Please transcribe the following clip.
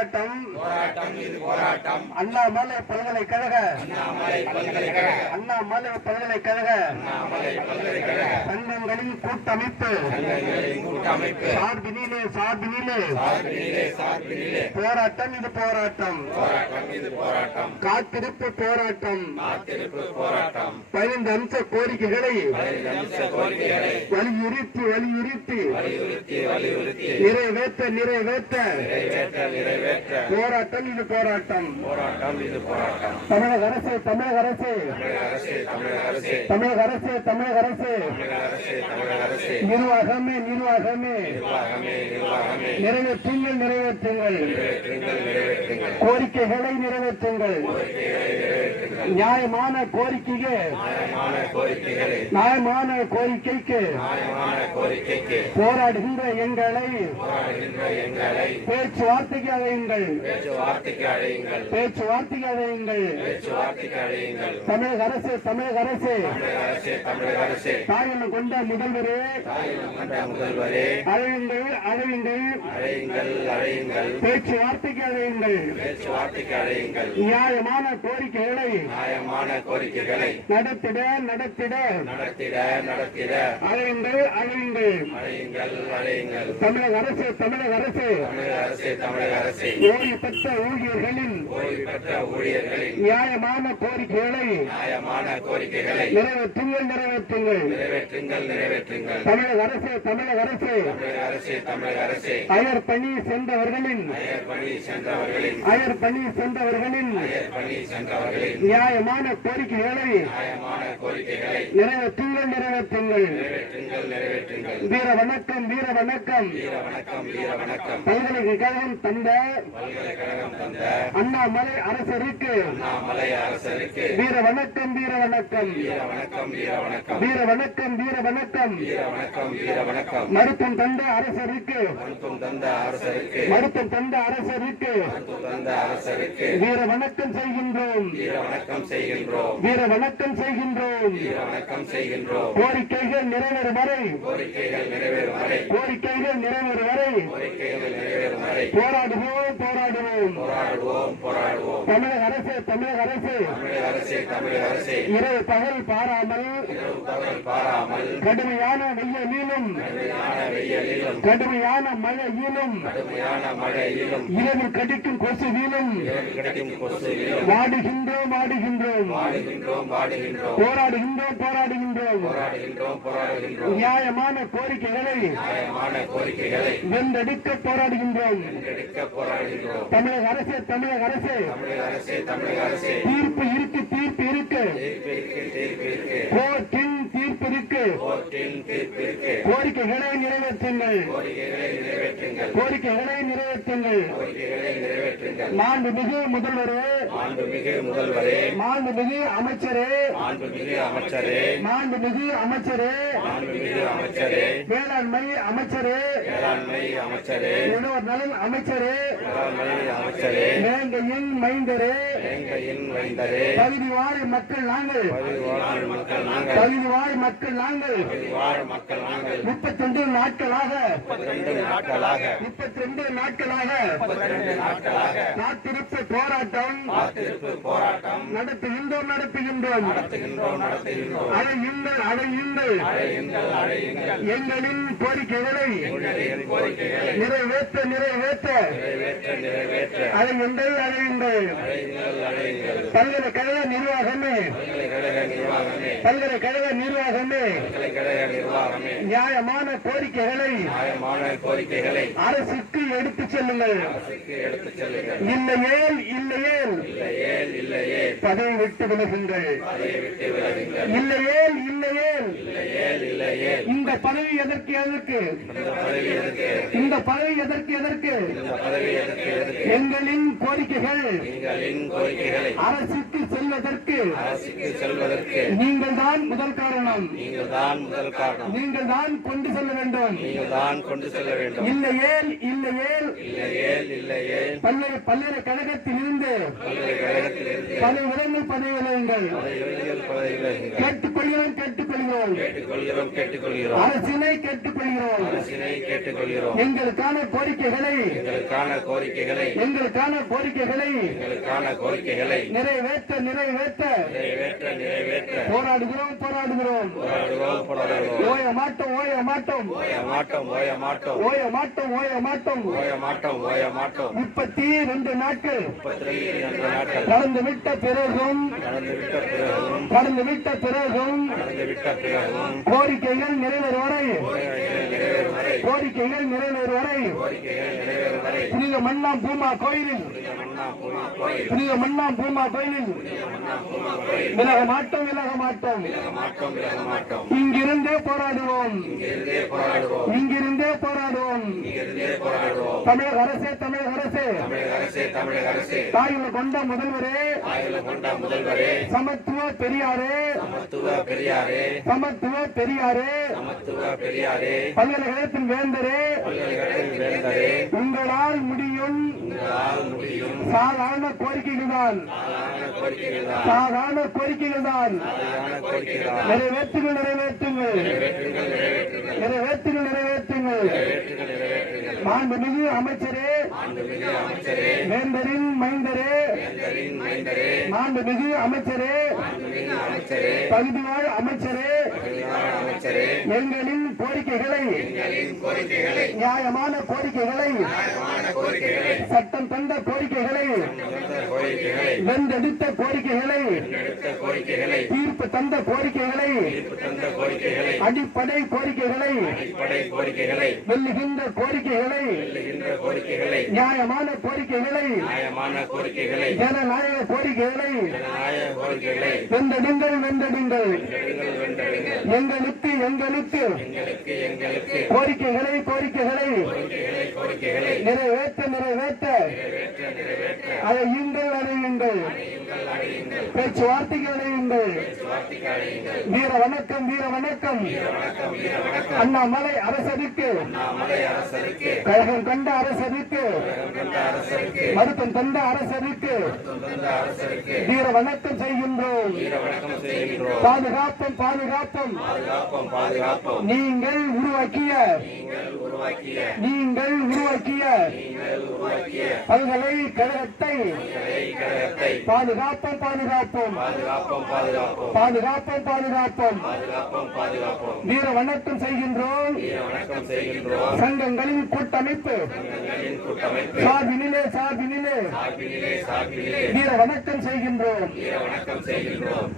போராட்டம் அண்ணாமலை பல்கலைக்கழக சங்கங்களின் கூட்டமைப்பு சார்பினிலே போராட்டம் இது போராட்டம் காத்திருப்பு போராட்டம் 15 அம்ச கோரிக்கைகளை வலியுறுத்தி நிறைவேற்ற போராட்டம் இது போராட்டம் தமிழக அரசு நிர்வாகமே நிறைவேற்றுங்கள் கோரிக்கைகளை நிறைவேற்றுங்கள் நியாயமான கோரிக்கைக்கு போராடுகின்ற எங்களை பேச்சுவார்த்தைக்கு அழையுங்கள் தமிழக அரசு தாயகம் கொண்ட முதல்வரே அழையுங்கள் பேச்சுவார்த்தைக்கு அழையுங்கள் நியாயமான கோரிக்கைகளை நடத்திட அழையுங்கள் தமிழக அரசு ஓய்வு பெற்ற ஊழியர்களின் நியாயமான கோரிக்கைகளை நிறைவேற்றுங்கள் தமிழக அரசு அயர் பணி சென்றவர்களின் நியாயமான கோரிக்கைகளை நிறைவேற்றுங்கள் வீர வணக்கம் பல்கலைக்கழகம் தந்த அண்ணாமலை அரசருக்கு வீர வணக்கம் மருத்துவம் தந்த அரசருக்கு வீர வணக்கம் செய்கின்றோம் கோரிக்கைகள் நிறைவேறும் வரை போராடுவோம் தமிழக அரசு இரவு பகல் பாராமல் கடுமையான கடுமையான மழையிலும் இரவில் கடிக்கும் கொசுவிலும் வாடுகின்றோம் போராடுகின்றோம் நியாயமான கோரிக்கைகளை வென்றெடுக்க போராடுகின்றோம் தமிழக அரசு தீர்ப்பு இருக்கு கோர்ட்டின் தீர்ப்பு இருக்கு கோரிக்கைகளை நிறைவேற்றுங்கள் மாண்புமிகு முதல்வரே மாண்புமிகு அமைச்சரே வேளாண்மை அமைச்சரே உழவர் நலன் அமைச்சரே வேங்கையின் மைந்தரே பகுதி வாழ் மக்கள் நாங்கள் 32 நாட்களாக காத்திருப்பு போராட்டம் நடத்துகின்றோம் அழையுங்கள் எங்களின் கோரிக்கைகளை நிறைவேற்ற அழையுங்கள் பல்கலைக்கழக நிர்வாகமே நியாயமான கோரிக்கைகளை அரசுக்கு எடுத்துச் செல்லுங்கள் இல்லையேல் பதவி விட்டு விலகுங்கள் இல்லையேல் இந்த பதவி எதற்கு எங்களின் கோரிக்கைகள் அரசுக்கு செல்வதற்கு நீங்கள் தான் முதல் காரணம் நீங்கள் தான் முதல் காரணம். நீங்கள் தான் கொண்டு செல்ல வேண்டும். நீங்கள் தான் கொண்டு செல்ல வேண்டும். இல்லையேல் இல்லையேல் இல்லையேல் இல்லையேல் பல்கலைக்கழகத்தில் இருந்து பல்கலைக்கழகத்திலிருந்து பல விலங்குகள் பதவி விலகுங்கள். பதவிகளை கேட்டுக்கொள்கிறோம் கேட்டுக்கொள்கிறோம். கேட்டுக்கொள்கிறோம் கேட்டுக்கொள்கிறோம். அரசினை கேட்டுக்கொள்கிறோம். அரசினை கேட்டுக்கொள்கிறோம். எங்களுக்கான கோரிக்கைகளை எங்களுக்கான கோரிக்கைகளை எங்களுக்கான கோரிக்கைகளை எங்களுக்கான கோரிக்கைகளை நிறைவேற்ற நிறைவேற்ற நிறைவேற்ற நிறைவேற்ற போராடுகிறோம் போராடுகிறோம். போராடுவோம் போராடுவோம். ஓய மாட்டோம் ஓய மாட்டோம் ஓய மாட்டோம் ஓய மாட்டோம் ஓய மாட்டோம் ஓய மாட்டோம். ஓய மாட்டோம் ஓய மாட்டோம். 32 நாட்கள் 32 நாட்கள் கடந்துவிட்ட பிறகும் நடந்துவிட்ட பிறகும் கடந்துவிட்ட பிறகும் நடந்துவிட்ட பிறகும் கோரிக்கைகள் நிறைவேறும் வரை நிறைவேறும் வரை கோரிக்கைகள் நிறைவேறும் வரை கோரிக்கைகள் நிறைவேறும் வரை புனித மன்னாம் பூமா கோயிலில் புனித மன்னாம் பூமா கோயிலில் விலக மாட்டோம் விலக மாட்டோம். மாட்டோம் விலக மாட்டோம். இங்கிருந்தே போராடுவோம் இங்கிருந்தே போராடுவோம். இங்கிருந்தே போராடுவோம். இங்கிருந்தே போராடுவோம். தமிழக அரசே தமிழக அரசே தமிழக அரசே தமிழக அரசே தாயுள்ள கொண்ட முதல்வரே ஆயுள் கொண்ட முதல்வரே சமத்துவ பெரியாரே சமத்துவ பெரியாரே சமத்துவ பெரியாரே சமத்துவ பெரியாரே பல்கலைக்கழகத்தின் வேந்தரே பல்கலைக்கழகத்தின் வேந்தரே உங்களால் முடியும். உங்களால் முடியும். சாதாரண கோரிக்கைகள் தான் சாதாரண கோரிக்கைகள் தான் சாதாரண கோரிக்கைகள் தான் சாதாரண கோரிக்கைகள் தான் நிறைவேற்றுங்கள் நிறைவேற்றுங்கள் நிறைவேற்றுங்கள் நிறைவேற்றுங்கள் நிறைவேற்றுங்கள் நிறைவேற்றுங்கள். நிறைவேற்றுங்கள் நிறைவேற்றுங்கள். மாண்புமிகு அமைச்சரே மாண்புமிகு அமைச்சரே வேந்தரின் மைந்தரே வேந்தரின் மைந்தரே மாண்புமிகு அமைச்சரே மாண்புமிகு அமைச்சரே தகுதிவாழ் அமைச்சரே பணிவாள அமைச்சரே எங்களின் கோரிக்கைகளை எங்களின் கோரிக்கைகளை நியாயமான கோரிக்கைகளை நியாயமான கோரிக்கைகளை சட்டம் தந்த கோரிக்கைகளை தந்த கோரிக்கைகளை வென்றெடுத்த கோரிக்கைகளை எடுத்த கோரிக்கைகளை தீர்ப்பு தந்த கோரிக்கைகளை தீர்ப்பு தந்த கோரிக்கைகளை அடிப்படை கோரிக்கைகளை அடிப்படை கோரிக்கைகளை வெல்லுகின்ற கோரிக்கைகளை வெல்லுகின்ற கோரிக்கைகளை நியாயமான கோரிக்கைகளை நியாயமான கோரிக்கைகளை ஜனநாயக கோரிக்கைகளை ஜனநாயக கோரிக்கைகளை வென்றெடுங்கள் வென்றெடுங்கள். வென்றெடுங்கள் வென்றெடுங்கள். எங்களுக்கு எங்களுக்கு எங்களுக்கு எங்களுக்கு கோரிக்கைகளை கோரிக்கைகளை கோரிக்கைகளை கோரிக்கைகளை நிறைவேற்ற நிறைவேற்ற நிறைவேற்ற நிறைவேற்ற அழையுங்கள் அழையுங்கள். பேச்சுவார்த்தைகள் அழையுங்கள். வார்த்தைக்கு அழையுங்கள். வீர வணக்கம் வீர வணக்கம். வணக்கம் வீர வணக்கம். அண்ணாமலை அரசருக்கு அண்ணாமலை அரசருக்கு கழகம் கண்ட அரசருக்கு கண்ட அரசருக்கு மருத்துவம் தந்த அரசருக்கு தந்த அரசருக்கு வீர வணக்கம் செய்கின்றோம். வீர வணக்கம் செய்கின்றோம். பாதுகாப்போம் பாதுகாப்போம். பாதுகாப்போம் பாதுகாப்போம். நீங்கள் உருவாக்கிய நீங்கள் உருவாக்கிய நீங்கள் உருவாக்கிய நீங்கள் உருவாக்கிய பல்கலைக்கழகத்தை கழகத்தை பாதுகாப்போம் பாதுகாப்போம் பாதுகாப்போம் பாதுகாப்போம் பாதுகாப்போம் பாதுகாப்போம். பாதுகாப்போம் பாதுகாப்போம். வீர வணக்கம் செய்கின்றோம். வீர வணக்கம் செய்கின்றோம். சங்கங்களின் கூட்டமைப்பு சங்கங்களின் கூட்டமைப்பு சார்பினிலே சார்பினிலே சார்பினிலே சார்பினிலே வீர வணக்கம் செய்கின்றோம். வீர வணக்கம் செய்கின்றோம்.